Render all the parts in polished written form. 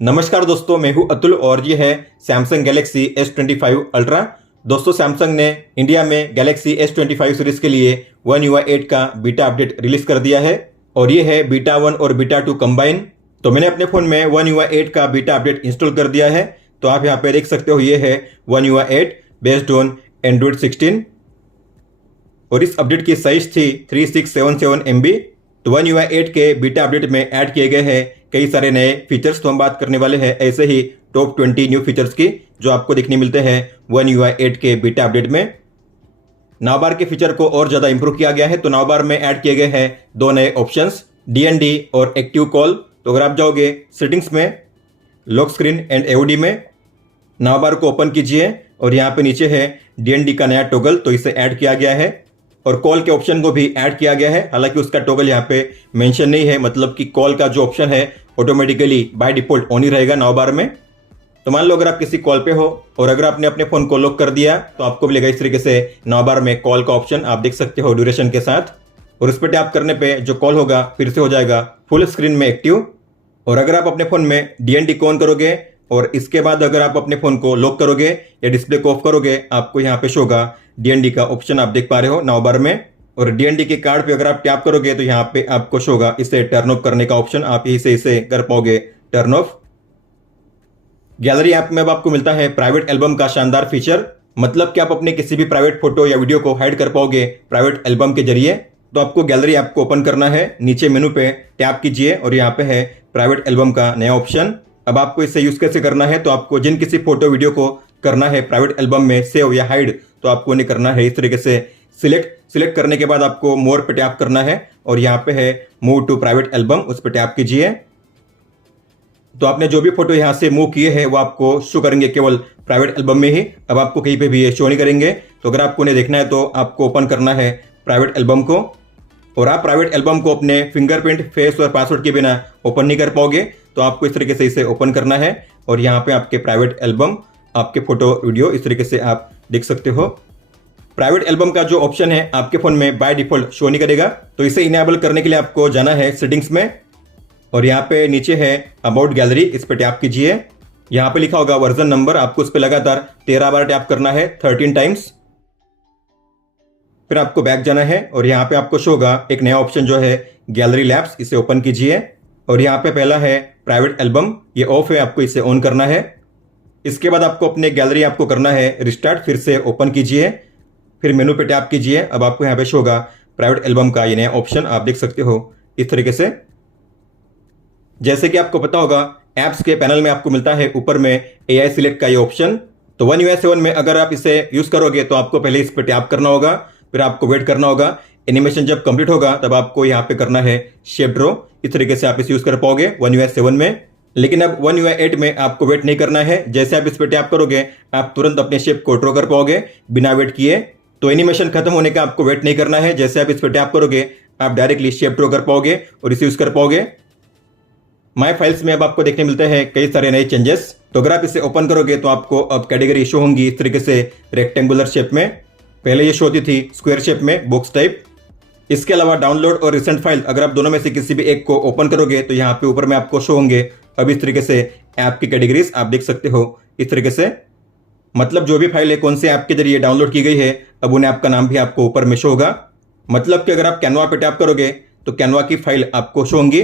नमस्कार दोस्तों, मैं हूं अतुल और ये है सैमसंग गैलेक्सी S25 अल्ट्रा। दोस्तों, सैमसंग ने इंडिया में गैलेक्सी S25 सीरीज के लिए One UI 8 का बीटा अपडेट रिलीज कर दिया है और ये है बीटा 1 और बीटा 2 कंबाइन। तो मैंने अपने फ़ोन में One UI 8 का बीटा अपडेट इंस्टॉल कर दिया है। तो आप यहाँ पे देख सकते हो, ये है One UI 8 based on Android 16 और इस अपडेट की साइज थी 3677 MB। तो One UI 8 के बीटा अपडेट में ऐड किए गए हैं कई सारे नए फीचर्स। तो हम बात करने वाले हैं ऐसे ही टॉप 20 न्यू फीचर्स की जो आपको देखने मिलते हैं One UI 8 के बीटा अपडेट में। नावबार के फीचर को और ज़्यादा इंप्रूव किया गया है। तो नावबार में ऐड किए गए हैं दो नए ऑप्शंस, DND और एक्टिव कॉल। तो अगर आप जाओगे सेटिंग्स में, लॉक स्क्रीन एंड AOD में, नावबार को ओपन कीजिए और यहाँ पे नीचे है DND का नया टॉगल, तो इसे ऐड किया गया है। और कॉल के ऑप्शन को भी ऐड किया गया है, हालांकि उसका टॉगल यहाँ पे मेंशन नहीं है, मतलब कि कॉल का जो ऑप्शन है ऑटोमेटिकली बाय डिफॉल्ट ऑन ही रहेगा नावबार में। तो मान लो अगर आप किसी कॉल पे हो और अगर आपने अपने फ़ोन को लॉक कर दिया तो आपको मिलेगा इस तरीके से नावबार में कॉल का ऑप्शन, आप देख सकते हो ड्यूरेशन के साथ। और इस पर टैप करने पर जो कॉल होगा फिर से हो जाएगा फुल स्क्रीन में एक्टिव। और अगर आप अपने फ़ोन में DND को ऑन करोगे और इसके बाद अगर आप अपने फ़ोन को लॉक करोगे या डिस्प्ले को ऑफ करोगे, आपको यहाँ पे शो होगा DND का ऑप्शन, आप देख पा रहे हो नावबार में। और DND के कार्ड पे अगर आप टैप करोगे तो यहाँ पे आपको शो होगा इसे टर्न ऑफ करने का ऑप्शन, आप यहीं से इसे कर पाओगे टर्न ऑफ। गैलरी ऐप में अब आपको मिलता है प्राइवेट एल्बम का शानदार फीचर, मतलब कि आप अपने किसी भी प्राइवेट फोटो या वीडियो को हाइड कर पाओगे प्राइवेट एल्बम के जरिए। तो आपको गैलरी ऐप को ओपन करना है, नीचे मेनू पे टैप कीजिए और यहाँ पे है प्राइवेट एल्बम का नया ऑप्शन। अब आपको इसे यूज कैसे करना है, तो आपको जिन किसी फोटो वीडियो को करना है प्राइवेट एल्बम में सेव या हाइड, तो आपको नहीं करना है इस तरीके से सिलेक्ट करने के बाद आपको मोर पे टैप करना है और यहाँ पे है मूव टू प्राइवेट एल्बम, उस पर टैप कीजिए। तो आपने जो भी फोटो यहाँ से मूव किए हैं वो आपको शो करेंगे केवल प्राइवेट एल्बम में ही, अब आपको कहीं पे भी ये शो नहीं करेंगे। तो अगर आपको उन्हें देखना है तो आपको ओपन करना है प्राइवेट एल्बम को, और आप प्राइवेट एल्बम को अपने फिंगरप्रिंट, फेस और पासवर्ड के बिना ओपन नहीं कर पाओगे। तो आपको इस तरीके से इसे ओपन करना है और यहाँ पे आपके प्राइवेट एल्बम, आपके फोटो वीडियो इस तरीके से आप देख सकते हो। प्राइवेट एल्बम का जो ऑप्शन है आपके फोन में बाय डिफॉल्ट शो नहीं करेगा, तो इसे इनेबल करने के लिए आपको जाना है सेटिंग्स में और यहाँ पे नीचे है अबाउट गैलरी, इस पे टैप कीजिए। यहाँ पे लिखा होगा वर्जन नंबर, आपको इस पे लगातार 13 बार टैप करना है, 13 टाइम्स। फिर आपको बैक जाना है और यहाँ पे आपको शो होगा एक नया ऑप्शन जो है गैलरी लैब्स, इसे ओपन कीजिए। और यहाँ पे पहला है प्राइवेट एल्बम, ये ऑफ है, आपको इसे ऑन करना है। इसके बाद आपको अपने गैलरी ऐप को करना है रिस्टार्ट, फिर से ओपन कीजिए, फिर मेनू पे टैप कीजिए। अब आपको यहाँ पे शो होगा प्राइवेट एल्बम का ये नया ऑप्शन, आप देख सकते हो इस तरीके से। जैसे कि आपको पता होगा ऐप्स के पैनल में आपको मिलता है ऊपर में AI सिलेक्ट का ये ऑप्शन। तो One UI 7 में अगर आप इसे यूज करोगे तो आपको पहले इस पर टैप करना होगा, फिर आपको वेट करना होगा, एनिमेशन जब कंप्लीट होगा तब आपको यहाँ पे करना है शेप ड्रॉ। इस तरीके से आप इसे यूज कर पाओगे One UI 7 में। लेकिन अब One UI 8 में आपको वेट नहीं करना है, जैसे आप इस पर टैप करोगे आप तुरंत अपने शेप को ड्रॉ कर पाओगे बिना वेट किए। तो एनिमेशन खत्म होने का आपको वेट नहीं करना है, जैसे आप इस पर टैप करोगे आप डायरेक्टली शेप ड्रॉ कर पाओगे और इसे यूज कर पाओगे। माय फाइल्स में अब आपको देखने मिलते हैं कई सारे नए चेंजेस। तो अगर आप इसे ओपन करोगे तो आपको अब कैटेगरी शो होंगी इस तरीके से रेक्टेंगुलर शेप में, पहले ये शो होती थी स्क्वायर शेप में, बॉक्स टाइप। इसके अलावा डाउनलोड और रिसेंट फाइल, अगर आप दोनों में से किसी भी एक को ओपन करोगे तो यहाँ पे ऊपर में आपको शो होंगे अब इस तरीके से ऐप की कैटेगरीज, आप देख सकते हो इस तरीके से। मतलब जो भी फाइल है कौन से ऐप के जरिए डाउनलोड की गई है, अब उन ऐप का नाम भी आपको ऊपर में शो होगा। मतलब कि अगर आप कैनवा पे टैप करोगे तो कैनवा की फाइल आपको शो होंगी,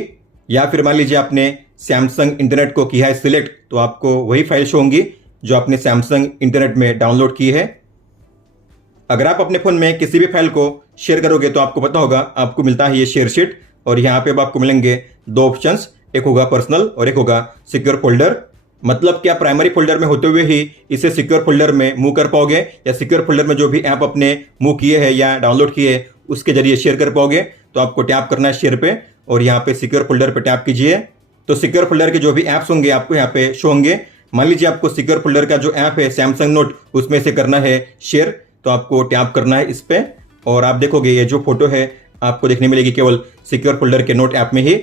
या फिर मान लीजिए आपने सैमसंग इंटरनेट को किया है सिलेक्ट, तो आपको वही फाइल शो होंगी जो आपने सैमसंग इंटरनेट में डाउनलोड की है। अगर आप अपने फ़ोन में किसी भी फाइल को शेयर करोगे तो आपको पता होगा आपको मिलता है ये शेयर शीट, और यहाँ पे अब आपको मिलेंगे दो ऑप्शंस, एक होगा पर्सनल और एक होगा सिक्योर फोल्डर। मतलब कि आप प्राइमरी फोल्डर में होते हुए ही इसे सिक्योर फोल्डर में मूव कर पाओगे, या सिक्योर फोल्डर में जो भी ऐप अपने मूव किए हैं या डाउनलोड किए हैं उसके जरिए शेयर कर पाओगे। तो आपको टैप करना है शेयर पे और यहाँ पे सिक्योर फोल्डर पे टैप कीजिए। तो सिक्योर फोल्डर के जो भी ऐप्स होंगे आपको यहाँ पे शो होंगे। मान लीजिए आपको सिक्योर फोल्डर का जो ऐप है सैमसंग नोट, उसमें से करना है शेयर, तो आपको टैप करना है इस पे और आप देखोगे ये जो फोटो है आपको देखने मिलेगी केवल सिक्योर फोल्डर के नोट ऐप में ही।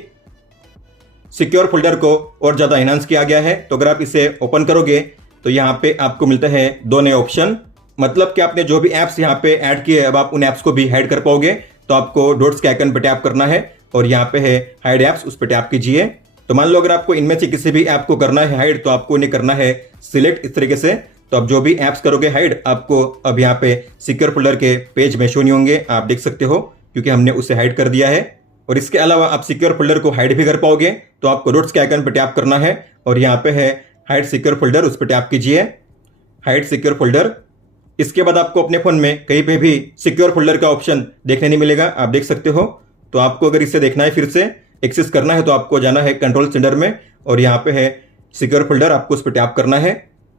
सिक्योर फोल्डर को और ज़्यादा एनहांस किया गया है। तो अगर आप इसे ओपन करोगे तो यहाँ पे आपको मिलता है दो नए ऑप्शन, मतलब कि आपने जो भी ऐप्स यहाँ पे ऐड किए अब आप उन ऐप्स को भी हाइड कर पाओगे। तो आपको डॉट्स के आइकन पे टैप करना है और यहाँ पे है हाइड ऐप्स, उस पर टैप कीजिए। तो मान लो अगर आपको इनमें से किसी भी ऐप को करना है हाइड, तो आपको इन्हें करना है सिलेक्ट इस तरीके से। तो अब जो भी ऐप्स करोगे हाइड, आपको अब यहाँ पे सिक्योर फोल्डर के पेज में शो नहीं होंगे, आप देख सकते हो, क्योंकि हमने उसे हाइड कर दिया है। और इसके अलावा आप सिक्योर फोल्डर को हाइड भी कर पाओगे। तो आपको डॉट्स के आइकन पर टैप करना है और यहाँ पे है हाइड सिक्योर फोल्डर, उस पर टैप कीजिए, हाइड सिक्योर फोल्डर। इसके बाद आपको अपने फोन में कहीं पे भी सिक्योर फोल्डर का ऑप्शन देखने नहीं मिलेगा, आप देख सकते हो। तो आपको अगर इसे देखना है, फिर से एक्सेस करना है, तो आपको जाना है कंट्रोल सेंटर में और यहाँ पे है सिक्योर फोल्डर, आपको उस पर टैप करना है।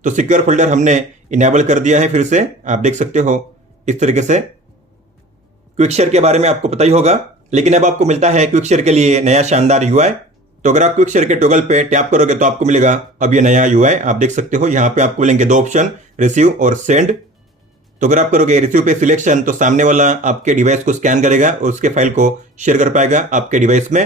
तो सिक्योर फोल्डर हमने इनेबल कर दिया है, फिर से आप देख सकते हो इस तरीके से। क्विक शेयर के बारे में आपको पता ही होगा, लेकिन अब आपको मिलता है क्विक शेयर के लिए नया शानदार यूआई। तो अगर आप क्विक शेयर के टॉगल पे टैप करोगे तो आपको मिलेगा अब ये नया यूआई, आप देख सकते हो। यहाँ पे आपको मिलेंगे दो ऑप्शन, रिसीव और सेंड। तो अगर आप करोगे रिसीव पे सिलेक्शन, तो सामने वाला आपके डिवाइस को स्कैन करेगा और उसके फाइल को शेयर कर पाएगा आपके डिवाइस में।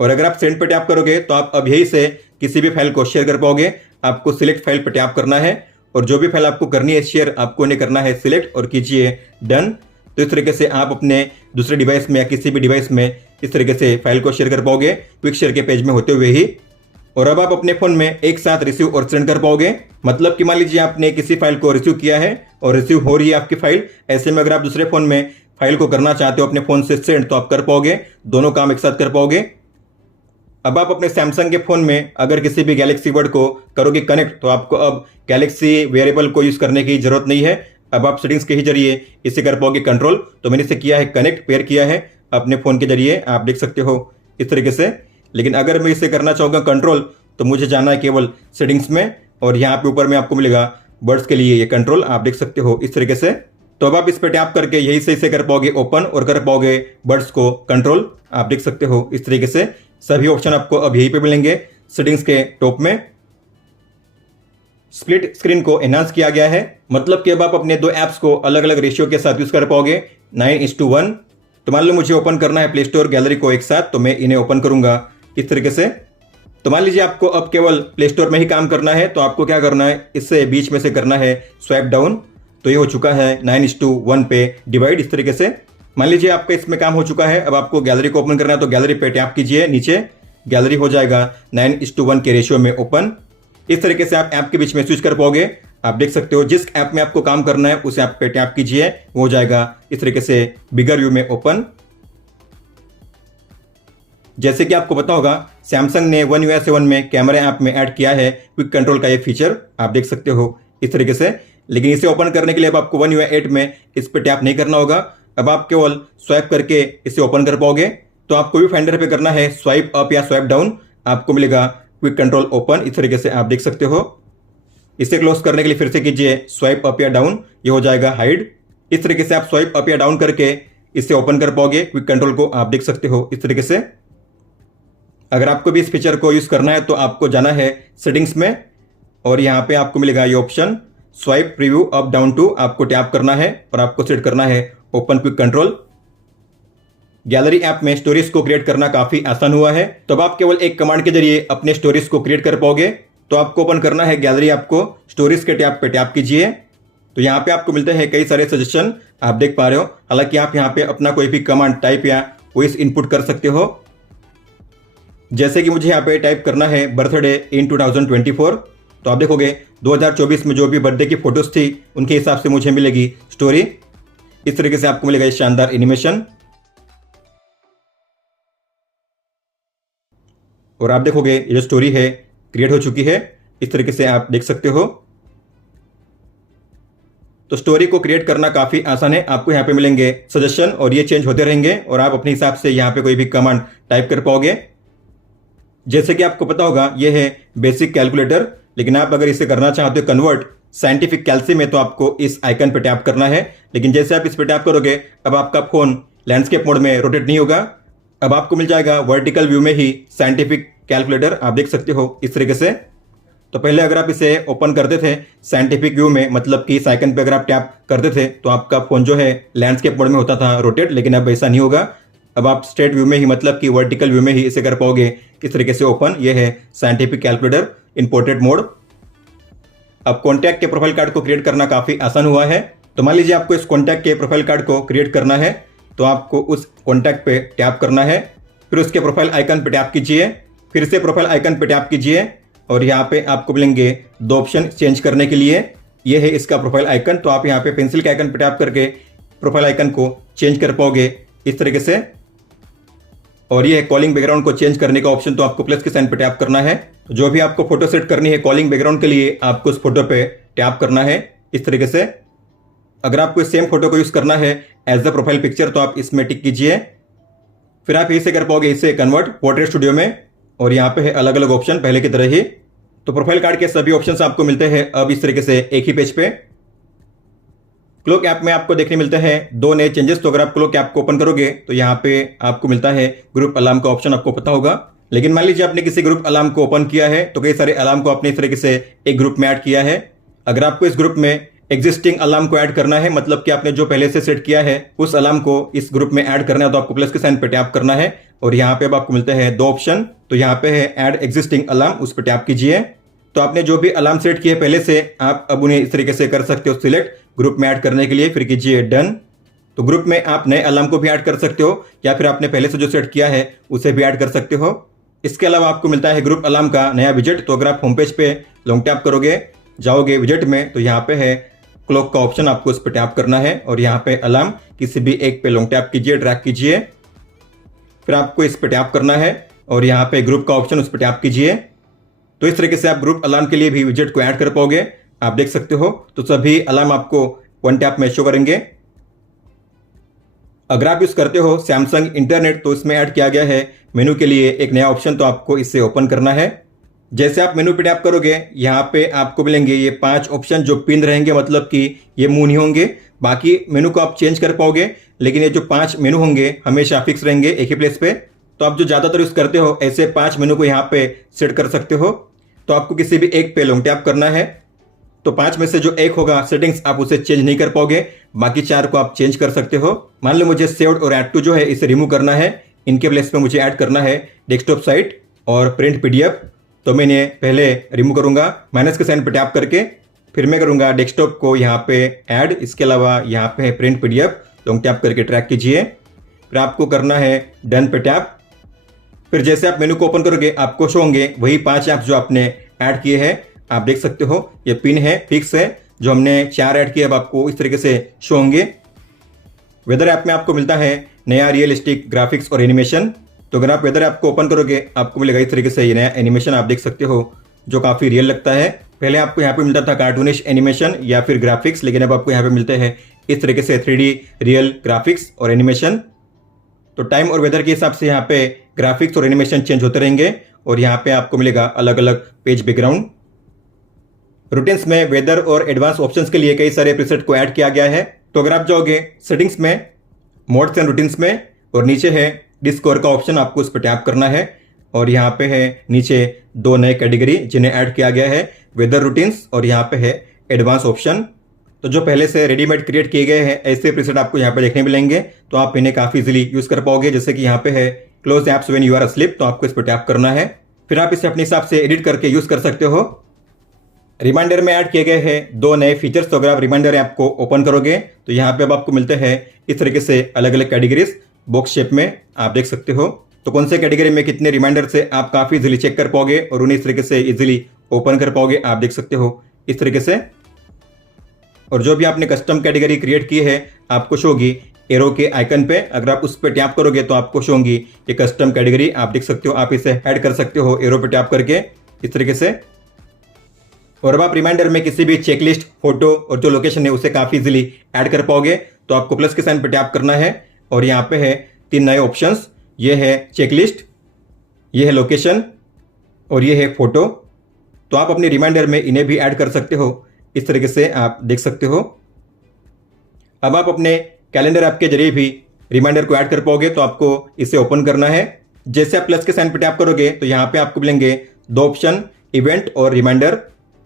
और अगर आप सेंड पे टैप करोगे तो आप अब यही से किसी भी फाइल को शेयर कर पाओगे। आपको सिलेक्ट फाइल पर टैप करना है और जो भी फाइल आपको करनी है शेयर, आपको उन्हें करना है सिलेक्ट और कीजिए डन। तो इस तरीके से आप अपने दूसरे डिवाइस में या किसी भी डिवाइस में इस तरीके से फाइल को शेयर कर पाओगे क्विक शेयर के पेज में होते हुए ही। और अब आप अपने फोन में एक साथ रिसीव और सेंड कर पाओगे। मतलब कि मान लीजिए आपने किसी फाइल को रिसीव किया है और रिसीव हो रही है आपकी फाइल, ऐसे में अगर आप दूसरे फोन में फाइल को करना चाहते हो अपने फोन से सेंड, तो आप कर पाओगे, दोनों काम एक साथ कर पाओगे। अब आप अपने सैमसंग के फोन में अगर किसी भी गैलेक्सी वर्ड को करोगे कनेक्ट, तो आपको अब गैलेक्सी वेरिएबल को यूज करने की जरूरत नहीं है। अब आप सेटिंग्स के ही जरिए इसे कर पाओगे कंट्रोल। तो मैंने इसे किया है कनेक्ट, पेयर किया है अपने फोन के जरिए, आप देख सकते हो इस तरीके से। लेकिन अगर मैं इसे करना चाहूँगा कंट्रोल, तो मुझे जाना है केवल सेटिंग्स में और यहाँ पे ऊपर में आपको मिलेगा बर्ड्स के लिए ये कंट्रोल, आप देख सकते हो इस तरीके से। तो अब आप इस पर टैप करके यही से इसे कर पाओगे ओपन और कर पाओगे बर्ड्स को कंट्रोल, आप देख सकते हो इस तरीके से। सभी ऑप्शन आपको अब यहीं पे मिलेंगे सेटिंग्स के टॉप में। स्प्लिट स्क्रीन को एनहांस किया गया है, मतलब कि अब आप अपने दो ऐप्स को अलग अलग रेशियो के साथ यूज कर पाओगे 9:1। तो मान लो मुझे ओपन करना है प्ले स्टोर गैलरी को एक साथ, तो मैं इन्हें ओपन करूंगा इस तरीके से। तो मान लीजिए आपको अब केवल प्ले स्टोर में ही काम करना है, तो आपको क्या करना है, इससे बीच में से करना है स्वाइप डाउन। तो ये हो चुका है 9:1 पे डिवाइड इस तरीके से। मान लीजिए आपका इसमें काम हो चुका है, अब आपको गैलरी को ओपन करना है, तो गैलरी पे टैप कीजिए, नीचे गैलरी हो जाएगा 9:1 के रेशियो में ओपन। इस तरीके से आप ऐप के बीच में स्विच कर पाओगे, आप देख सकते हो। जिस ऐप में आपको काम करना है उस ऐप पे टैप कीजिए, वो हो जाएगा इस तरीके से बिगर व्यू में ओपन। जैसे कि आपको पता होगा सैमसंग ने One UI 7 में कैमरा ऐप में ऐड किया है क्विक कंट्रोल का ये फीचर, आप देख सकते हो इस तरीके से। लेकिन इसे ओपन करने के लिए अब आपको One UI 8 में इस पर टैप नहीं करना होगा, अब आप केवल स्वाइप करके इसे ओपन कर पाओगे। तो आपको भी फाइंडर पे करना है स्वाइप अप या स्वाइप डाउन, आपको मिलेगा क्विक कंट्रोल ओपन इस तरीके से, आप देख सकते हो। इसे क्लोज करने के लिए फिर से कीजिए स्वाइप अप या डाउन, ये हो जाएगा हाइड। इस तरीके से आप स्वाइप अप या डाउन करके इसे ओपन कर पाओगे क्विक कंट्रोल को, आप देख सकते हो इस तरीके से। अगर आपको भी इस फीचर को यूज करना है तो आपको जाना है सेटिंग्स में और यहाँ पे आपको मिलेगा ये option swipe preview up down to, आपको टैप करना है और आपको सेट करना है open quick control. Gallery app में स्टोरीज को क्रिएट करना काफी आसान हुआ है, तो अब आप केवल एक कमांड के जरिए अपने स्टोरीज को क्रिएट कर पाओगे। तो आपको ओपन करना है गैलरी ऐप को, स्टोरीज के टैब पे टैप कीजिए। तो यहाँ पे आपको मिलते हैं कई सारे सजेशन, आप देख पा रहे हो। हालांकि आप यहाँ पे अपना कोई भी कमांड टाइप या वॉइस इनपुट कर सकते हो। जैसे कि मुझे यहाँ पे टाइप करना है बर्थडे इन 2024, तो आप देखोगे 2024 में जो भी बर्थडे की फोटोज थी उनके हिसाब से मुझे मिलेगी स्टोरी। इस तरीके से आपको मिलेगा ये शानदार एनिमेशन। और आप देखोगे ये जो स्टोरी है क्रिएट हो चुकी है, इस तरीके से आप देख सकते हो। तो स्टोरी को क्रिएट करना काफी आसान है, आपको यहाँ पे मिलेंगे सजेशन और ये चेंज होते रहेंगे और आप अपने हिसाब से यहाँ पे कोई भी कमांड टाइप कर पाओगे। जैसे कि आपको पता होगा ये है बेसिक कैलकुलेटर, लेकिन आप अगर इसे करना चाहते हो कन्वर्ट साइंटिफिक कैल्सी में, तो आपको इस आइकन पे टैप करना है। लेकिन जैसे आप इस पे टैप करोगे अब आपका फोन लैंडस्केप मोड में रोटेट नहीं होगा, अब आपको मिल जाएगा वर्टिकल व्यू में ही साइंटिफिक कैलकुलेटर, आप देख सकते हो इस तरीके से। तो पहले अगर आप इसे ओपन करते थे साइंटिफिक व्यू में, मतलब कि इस आइकन पे अगर आप टैप करते थे तो आपका फोन जो है लैंडस्केप मोड में होता था रोटेट, लेकिन अब ऐसा नहीं होगा। अब आप स्ट्रेट व्यू में ही, मतलब कि वर्टिकल व्यू में ही इसे कर पाओगे इस तरीके से ओपन। ये है साइंटिफिक कैलकुलेटर इन पोर्ट्रेट मोड। अब कॉन्टैक्ट के प्रोफाइल कार्ड को क्रिएट करना काफी आसान हुआ है। तो मान लीजिए आपको इस कॉन्टैक्ट के प्रोफाइल कार्ड को क्रिएट करना है, तो आपको उस कॉन्टैक्ट पे टैप करना है, फिर उसके प्रोफाइल आइकन पे टैप कीजिए फिर से प्रोफाइल आइकन पे टैप कीजिए और यहाँ पे आपको मिलेंगे 2 ऑप्शन चेंज करने के लिए। ये है इसका प्रोफाइल आइकन, तो आप यहाँ पे पेंसिल के आइकन पे टैप करके प्रोफाइल आइकन को चेंज कर पाओगे इस तरीके से। और ये है कॉलिंग बैकग्राउंड को चेंज करने का ऑप्शन, तो आपको प्लस के साइन पे टैप करना है। तो जो भी आपको फोटो सेट करनी है कॉलिंग बैकग्राउंड के लिए, आपको उस फोटो पे टैप करना है इस तरीके से। अगर आपको सेम फोटो को यूज करना है एज द प्रोफाइल पिक्चर, तो आप इसमें टिक कीजिए। फिर आप इसे कर पाओगे इसे कन्वर्ट पोर्ट्रेट स्टूडियो में, और यहाँ पे है अलग अलग ऑप्शन पहले की तरह ही। तो प्रोफाइल कार्ड के सभी ऑप्शंस आपको मिलते हैं अब इस तरीके से एक ही पेज पे। क्लोक ऐप में आपको देखने मिलते हैं 2 नए चेंजेस। तो अगर आप क्लोक ऐप को ओपन करोगे तो यहाँ पे आपको मिलता है ग्रुप अलार्म का ऑप्शन, आपको पता होगा। लेकिन मान लीजिए आपने किसी ग्रुप अलार्म को ओपन किया है तो कई सारे अलार्म को आपने इस तरीके से एक ग्रुप में ऐड किया है। अगर आपको इस ग्रुप में एग्जिस्टिंग अलार्म को ऐड करना है, मतलब कि आपने जो पहले से सेट किया है उस अलार्म को इस ग्रुप में ऐड करना है, तो आपको प्लस के साइन पे टैप करना है। और यहाँ पे अब आपको मिलते हैं 2 ऑप्शन। तो यहाँ पे है ऐड एग्जिस्टिंग अलार्म, उस पर टैप कीजिए। तो आपने जो भी अलार्म सेट किए पहले से, आप अब उन्हें इस तरीके से कर सकते हो सिलेक्ट ग्रुप में ऐड करने के लिए। फिर कीजिए डन। तो ग्रुप में आप नए अलार्म को भी ऐड कर सकते हो, या फिर आपने पहले से जो सेट किया है उसे भी ऐड कर सकते हो। इसके अलावा आपको मिलता है ग्रुप अलार्म का नया विजेट। तो अगर आप होम पेज पे लॉन्ग टैप करोगे, जाओगे विजेट में, तो यहाँ पे है क्लॉक का ऑप्शन, आपको उस पर टैप करना है। और यहाँ पे अलार्म किसी भी एक पे लॉन्ग टैप कीजिए, ड्रैग कीजिए। फिर आपको इस पर टैप करना है और यहाँ पे ग्रुप का ऑप्शन, उस पर टैप कीजिए। तो इस तरीके से आप ग्रुप अलार्म के लिए भी विजेट को ऐड कर पाओगे। आप देख सकते हो, तो सभी अलार्म आपको 1 टैप में शो करेंगे। अगर आप यूज करते हो सैमसंग इंटरनेट, तो इसमें ऐड किया गया है मेनू के लिए एक नया ऑप्शन, तो आपको इसे ओपन करना है। जैसे आप मेनू पे टैप करोगे, यहाँ पे आपको मिलेंगे ये 5 ऑप्शन जो पिन रहेंगे, मतलब कि ये मूव नहीं होंगे। बाकी मेनू को आप चेंज कर पाओगे, लेकिन ये जो 5 मेनू होंगे हमेशा फिक्स रहेंगे एक ही प्लेस पे। तो आप जो ज़्यादातर यूज करते हो ऐसे 5 मेनू को यहाँ पे सेट कर सकते हो। तो आपको किसी भी एक पे लॉन्ग टैप करना है। तो 5 में से जो एक होगा सेटिंग्स, आप उसे चेंज नहीं कर पाओगे, बाकी 4 को आप चेंज कर सकते हो। मान लो मुझे सेव्ड और ऐड टू जो है इसे रिमूव करना है, इनके प्लेस पे मुझे ऐड करना है डेस्कटॉप साइट और प्रिंट पीडीएफ। तो मैं इन्हें पहले रिमूव करूंगा माइनस के साइन पे टैप करके। फिर मैं करूंगा डेस्कटॉप को यहाँ पे ऐड। इसके अलावा यहाँ पे है प्रिंट पीडीएफ, लॉन्ग टैप करके ट्रैक कीजिए। फिर आपको करना है डन पे टैप। फिर जैसे आप मेनू को ओपन करोगे, आपको शो होंगे वही 5 ऐप्स जो आपने ऐड किए हैं। आप देख सकते हो ये पिन है, फिक्स है। जो हमने 4 ऐड किए अब आपको इस तरीके से शो होंगे। वेदर ऐप में आपको मिलता है नया रियलिस्टिक ग्राफिक्स और एनिमेशन। तो अगर आप वेदर ऐप को ओपन करोगे, आपको मिलेगा इस तरीके से ये नया एनिमेशन, आप देख सकते हो, जो काफ़ी रियल लगता है। पहले आपको यहाँ पे मिलता था कार्टूनिश एनिमेशन या फिर ग्राफिक्स, लेकिन अब आपको यहाँ पे मिलते हैं इस तरीके से 3D रियल ग्राफिक्स और एनिमेशन। तो टाइम और वेदर के हिसाब से यहाँ पे ग्राफिक्स और एनिमेशन चेंज होते रहेंगे। और यहाँ पे आपको मिलेगा अलग अलग पेज बैकग्राउंड। रूटीन्स में वेदर और एडवांस ऑप्शंस के लिए कई सारे प्रीसेट को ऐड किया गया है। तो अगर आप जाओगे सेटिंग्स में, मोड्स एंड रूटीन्स में, और नीचे है डिस्कवर का ऑप्शन, आपको उस पर टैप करना है। और यहाँ पे है नीचे 2 नए कैटेगरी जिन्हें ऐड किया गया है, वेदर रूटीन्स और यहाँ पे है एडवांस ऑप्शन। तो जो पहले से रेडीमेड क्रिएट किए गए हैं ऐसे प्रीसेट आपको यहाँ पे देखने मिलेंगे, तो आप इन्हें काफ़ी इजीली यूज़ कर पाओगे। जैसे कि यहाँ पे है close apps when you are asleep, तो आपको इस पर टैप करना है। फिर आप इसे अपने हिसाब से एडिट करके यूज़ कर सकते हो। रिमाइंडर में ऐड किए गए हैं 2 नए फीचर्स। तो अगर आप रिमाइंडर ऐप को ओपन करोगे, तो यहाँ पे अब आपको मिलते हैं इस तरीके से अलग अलग कैटेगरीज बॉक्स शेप में, आप देख सकते हो। तो कौन से कैटेगरी में कितने रिमाइंडर से आप काफ़ी इजीली चेक कर पाओगे और उन्हें इस तरीके से इजीली ओपन कर पाओगे, आप देख सकते हो इस तरीके से। और जो भी आपने कस्टम कैटेगरी क्रिएट की है, आपको शो होगी एरो के आइकन पे। अगर आप उस पर टैप करोगे तो आपको शो होंगी ये कस्टम कैटेगरी, आप देख सकते हो। आप इसे ऐड कर सकते हो एरो पे टैप करके इस तरीके से। और अब आप रिमाइंडर में किसी भी चेकलिस्ट, फोटो और जो लोकेशन है उसे काफ़ी इजीली ऐड कर पाओगे। तो आपको प्लस के साइन पे टैप करना है और यहाँ पे है 3 नए ऑप्शंस। ये है चेकलिस्ट, ये है लोकेशन और ये है फोटो। तो आप अपने रिमाइंडर में इन्हें भी ऐड कर सकते हो, इस तरीके से आप देख सकते हो। अब आप अपने कैलेंडर ऐप के जरिए भी रिमाइंडर को ऐड कर पाओगे। तो आपको इसे ओपन करना है। जैसे आप प्लस के साइन पे टैप करोगे, तो यहाँ पे आपको मिलेंगे 2 ऑप्शन, इवेंट और रिमाइंडर।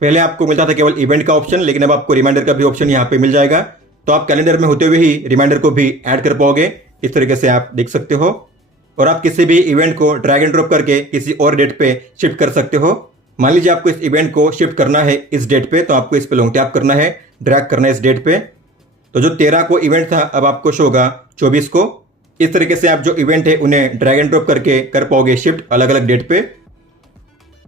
पहले आपको मिलता था केवल इवेंट का ऑप्शन, लेकिन अब आपको रिमाइंडर का भी ऑप्शन यहाँ पे मिल जाएगा। तो आप कैलेंडर में होते हुए ही रिमाइंडर को भी ऐड कर पाओगे, इस तरीके से आप देख सकते हो। और आप किसी भी इवेंट को ड्रैग एंड ड्रॉप करके किसी और डेट पे शिफ्ट कर सकते हो। मान लीजिए आपको इस इवेंट को शिफ्ट करना है इस डेट पे, तो आपको इस पे लॉन्ग टैप करना है, ड्रैग करना है इस डेट पे। तो जो 13 को इवेंट था, अब आपको शो होगा 24 को। इस तरीके से आप जो इवेंट है उन्हें ड्रैग एंड ड्रॉप करके कर पाओगे शिफ्ट अलग अलग डेट पे।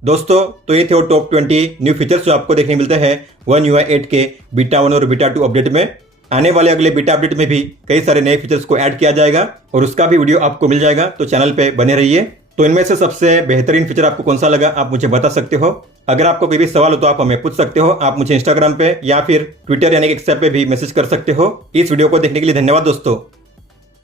दोस्तों तो ये थे वो टॉप 20 न्यू फीचर्स जो आपको देखने मिलते हैं One UI 8 के बीटा 1 और बीटा 2 अपडेट में। आने वाले अगले बीटा अपडेट में भी कई सारे नए फीचर्स को ऐड किया जाएगा और उसका भी वीडियो आपको मिल जाएगा, तो चैनल पे बने रहिए। तो इनमें से सबसे बेहतरीन फीचर आपको कौन सा लगा आप मुझे बता सकते हो। अगर आपको कोई भी सवाल हो तो आप हमें पूछ सकते हो। आप मुझे इंस्टाग्राम पे या फिर ट्विटर यानी कि एक्स पे भी मैसेज कर सकते हो। इस वीडियो को देखने के लिए धन्यवाद दोस्तों।